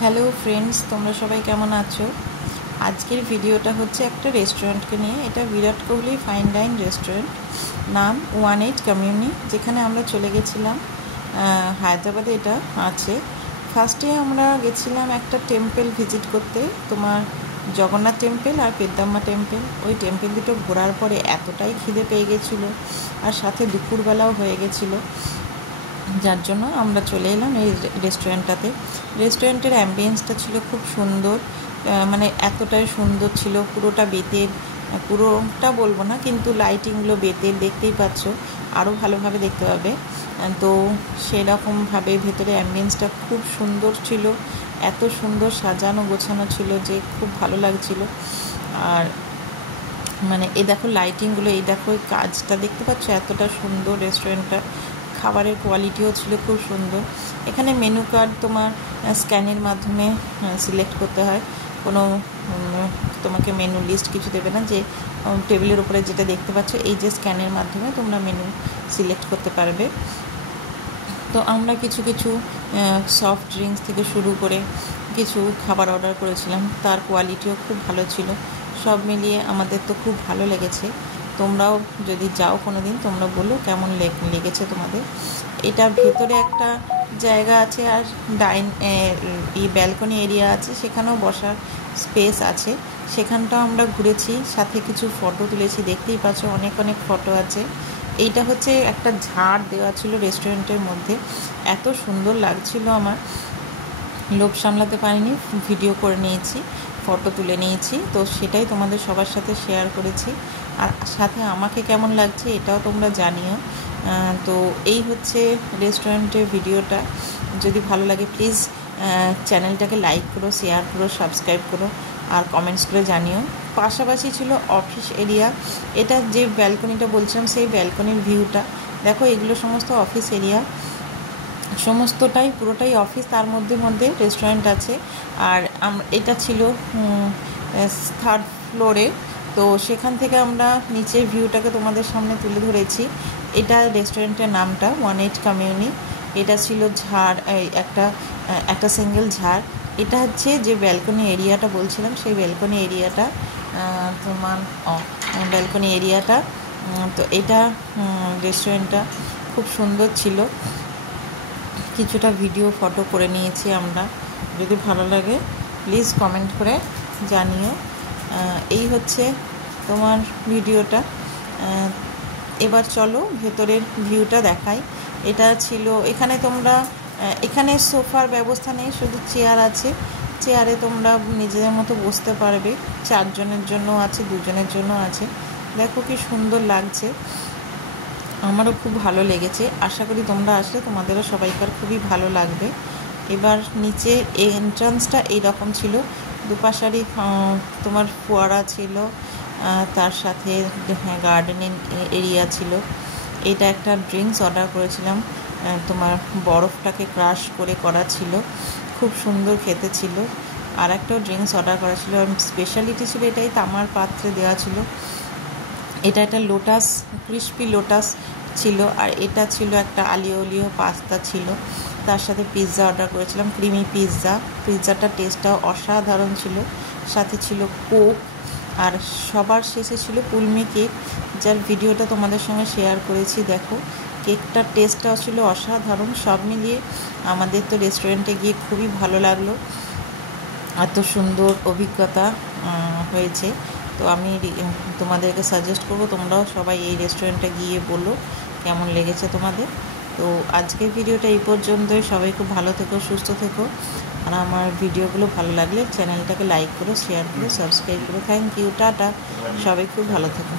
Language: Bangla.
হ্যালো ফ্রেন্ডস, তোমরা সবাই কেমন আছো? আজকের ভিডিওটা হচ্ছে একটা রেস্টুরেন্টকে নিয়ে। এটা বিরাট কোহলি ফাইন ডাইন রেস্টুরেন্ট, নাম 18 কমিউনি, যেখানে আমরা চলে গেছিলাম। হায়দ্রাবাদে এটা আছে। ফার্স্টে আমরা গেছিলাম একটা টেম্পল ভিজিট করতে, তোমার জগন্নাথ টেম্পল আর পেদ্দাম্মা টেম্পল। ওই টেম্পল দুটো ঘোরার পরে এতটাই খিদে পেয়ে গেছিলো, আর সাথে দুপুরবেলাও হয়ে গেছিলো, যার জন্য আমরা চলে এলাম এই রেস্টুরেন্টটাতে। রেস্টুরেন্টের অ্যাম্বিয়েন্সটা ছিল খুব সুন্দর, মানে এতটাই সুন্দর ছিল, পুরোটা বেতের। পুরোটা বলবো না, কিন্তু লাইটিংগুলো বেতের, দেখতেই পাচ্ছ, আরও ভালোভাবে দেখতে পাবে। তো সেরকমভাবে ভেতরে অ্যাম্বিয়েন্সটা খুব সুন্দর ছিল, এত সুন্দর সাজানো গোছানো ছিল যে খুব ভালো লাগছিল। আর মানে এই দেখো লাইটিংগুলো, এই দেখো এই কাজটা দেখতে পাচ্ছ, এতটা সুন্দর রেস্টুরেন্টটা। খাবারের কোয়ালিটিও ছিল খুব সুন্দর। এখানে মেনু কার্ড তোমার স্ক্যানের মাধ্যমে সিলেক্ট করতে হয়, কোনো তোমাকে মেনু লিস্ট কিছু দেবে না, যে টেবিলের উপরে যেটা দেখতে পাচ্ছ এই যে স্ক্যানের মাধ্যমে তোমরা মেনু সিলেক্ট করতে পারবে। তো আমরা কিছু কিছু সফট ড্রিঙ্কস থেকে শুরু করে কিছু খাবার অর্ডার করেছিলাম, তার কোয়ালিটিও খুব ভালো ছিল। সব মিলিয়ে আমাদের তো খুব ভালো লেগেছে। তোমরাও যদি যাও কোনো দিন, তোমরা বলো কেমন লেগেছে তোমাদের। এটা ভেতরে একটা জায়গা আছে, আর ব্যালকনি এরিয়া আছে, সেখানেও বসার স্পেস আছে। সেখানটাও আমরা ঘুরেছি, সাথে কিছু ফটো তুলেছি, দেখতেই পাচ্ছ অনেক অনেক ফটো আছে। এইটা হচ্ছে একটা ঝাড় দেওয়া ছিল রেস্টুরেন্টের মধ্যে, এত সুন্দর লাগছিল, আমার লোভ সামলাতে পারিনি, ভিডিও করে নিয়েছি, ফটো তুলে নিয়েছি। তো সেটাই তোমাদের সবার সাথে শেয়ার করেছি, আর সাথে আমাকে কেমন লাগছে এটাও তোমরা জানিও। তো এই হচ্ছে রেস্টুরেন্টের ভিডিওটা। যদি ভালো লাগে প্লিজ চ্যানেলটাকে লাইক করো, শেয়ার করো, সাবস্ক্রাইব করো, আর কমেন্টস করে জানিও। পাশাপাশি ছিল অফিস এরিয়া। এটা যে ব্যালকনিটা বলছিলাম, সেই ব্যালকনির ভিউটা দেখো। এগুলো সমস্ত অফিস এরিয়া, সমস্তটাই পুরোটাই অফিস, তার মধ্যে মধ্যে রেস্টুরেন্ট আছে। আর এটা ছিল থার্ড ফ্লোরে। তো সেখান থেকে আমরা নিচের ভিউটাকে তোমাদের সামনে তুলে ধরেছি। এটা রেস্টুরেন্টের নামটা 18 কমিউনি। এটা ছিল ঝাড়, একটা সিঙ্গেল ঝাড়। এটা হচ্ছে যে ব্যালকনি এরিয়াটা বলছিলাম, সেই ব্যালকনি এরিয়াটা তোমার ব্যালকনি এরিয়াটা। তো এটা রেস্টুরেন্টটা খুব সুন্দর ছিল। কিছুটা ভিডিও ফটো করে নিয়েছি আমরা। যদি ভালো লাগে প্লিজ কমেন্ট করে জানিও। এই হচ্ছে তোমার ভিডিওটা। এবার চলো ভেতরের ভিউটা দেখাই। এটা ছিল এখানে তোমরা, এখানে সোফার ব্যবস্থা নেই, শুধু চেয়ার আছে। চেয়ারে তোমরা নিজেদের মতো বসতে পারবে। 4 জনের জন্য আছে, 2 জনের জন্য আছে। দেখো কি সুন্দর লাগছে, আমারও খুব ভালো লেগেছে। আশা করি তোমরা আসলে তোমাদেরও সবাইকার খুবই ভালো লাগবে। এবার নিচে এন্ট্রান্সটা এইরকম ছিল, দুপাশারই তোমার ফোয়ারা ছিল, তার সাথে গার্ডেনিং এরিয়া ছিল। এটা একটা ড্রিঙ্কস অর্ডার করেছিলাম, তোমার বরফটাকে ক্রাশ করে করা ছিল, খুব সুন্দর খেতে ছিল। আর একটাও ড্রিঙ্কস অর্ডার করা ছিল, স্পেশালিটি ছিল এটাই, তামার পাত্রে দেওয়া ছিল। এটা একটা লোটাস, ক্রিস্পি লোটাস ছিল। আর এটা ছিল একটা আলিও পাস্তা ছিল। তার সাথে পিৎজা অর্ডার করেছিলাম, ক্রিমি পিৎজা। পিৎজাটার টেস্টটাও অসাধারণ ছিল। সাথে ছিল কোক, আর সবার শেষে ছিল কুলমি কেক, যার ভিডিওটা তোমাদের সঙ্গে শেয়ার করেছি। দেখো কেকটার টেস্টটাও ছিল অসাধারণ। সব মিলিয়ে আমাদের তো রেস্টুরেন্টে গিয়ে খুবই ভালো লাগলো, এত সুন্দর অভিজ্ঞতা হয়েছে। তো আমি তোমাদেরকে সাজেস্ট করবো তোমরাও সবাই এই রেস্টুরেন্টে গিয়ে বলো কেমন লেগেছে তোমাদের। তো আজকের ভিডিওটা এই পর্যন্তই। সবাই খুব ভালো থেকো, সুস্থ থেকো, আর আমার ভিডিওগুলো ভালো লাগলে চ্যানেলটাকে লাইক করো, শেয়ার করো, সাবস্ক্রাইব করো। Thank you, tata. সবাই খুব ভালো থেকো।